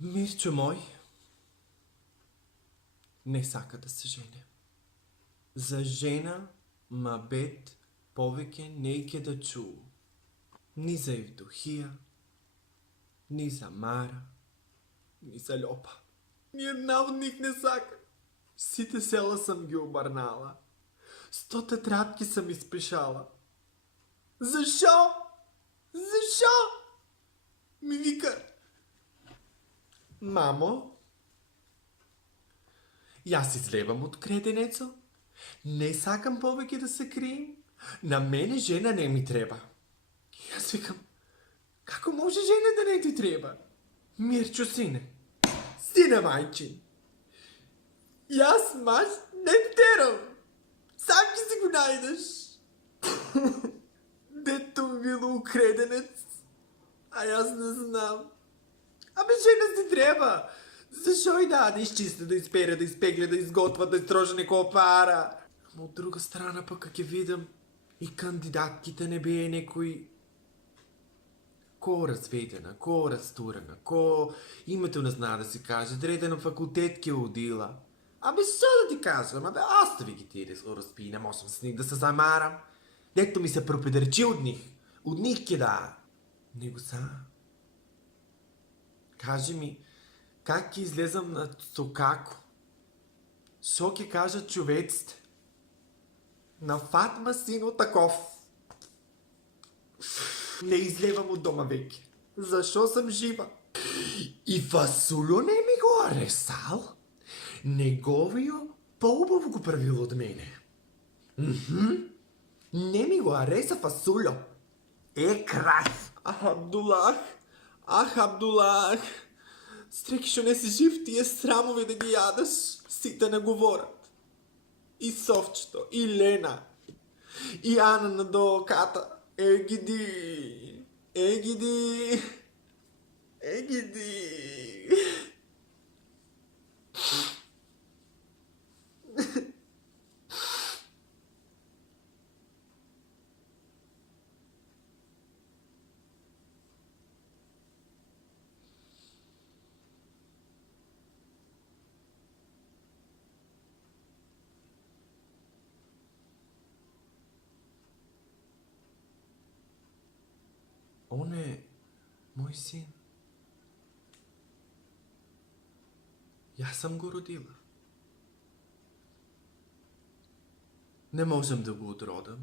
Мирчо мой не сака да се жене. За жена ма бед повеќе неќе да чу. Ни за Евдохија, ни за Мара, ни за Льопа. Ни една од нив не сака. Сите села сам ги обарнала. 100 тетрадки сам испишала. Зашо? Зашо? Ми вика: мамо, јас излевам од креденецо, не сакам повеќе да се крием, на мене жена не ми треба. Јас викам: како може жена да не ти треба? Мирчо, сине мајчин, јас маш не терам, сам ќе си го најдеш. Дето ми било у креденец, а јас не знам. Абе, жена ти треба. Зашо и да изчисти, да изпере, да изпегля, да изготва, да изтрожи некоја пара? Ама од друга страна пак ќе видам и кандидатките не бие некој ко разведена, ко растурена, ко името не знае да си каже, дреде на факултет ќе одила. Абе, што да ти кажам? Абе, остави ги тие разпи, не можам с них да се замарам. Дето ми се пропедерчи од них ќе да. Него са. Кажи ми, как ќе излезам на Цокако? Шо ќе кажат човеците? На Фатма сино таков. Не излевам од дома веќе. Зашо сам жива? И Васуло не ми го аресал? Неговио поубаво го правил од мене. Не ми го ареса Васуло. Крав. Абдулах. Стреки шо не си жив, тие срамови да ги јадеш, сите не говорат. И Совчето, и Лена, и Ана на долката. Егиди. Он е мој син. Јас сам го родила. Не можам да го одродам.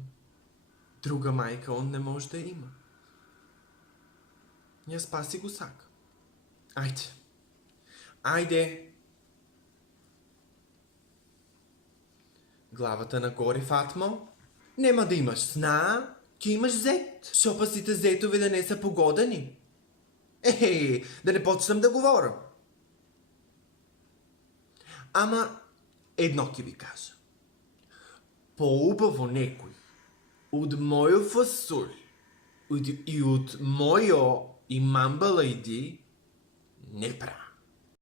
Друга мајка он не може да има. Јас паси го сакам. Ајде. Главата нагоре, Фатмо. Нема да имаш сна, ќе имаш зет. Шо па сите зетови да не са погодени? Да не почнам да говорам. Ама едно ќе ви кажа. Поубаво некој од мојо фасул и од мојо имамбала иди не прави.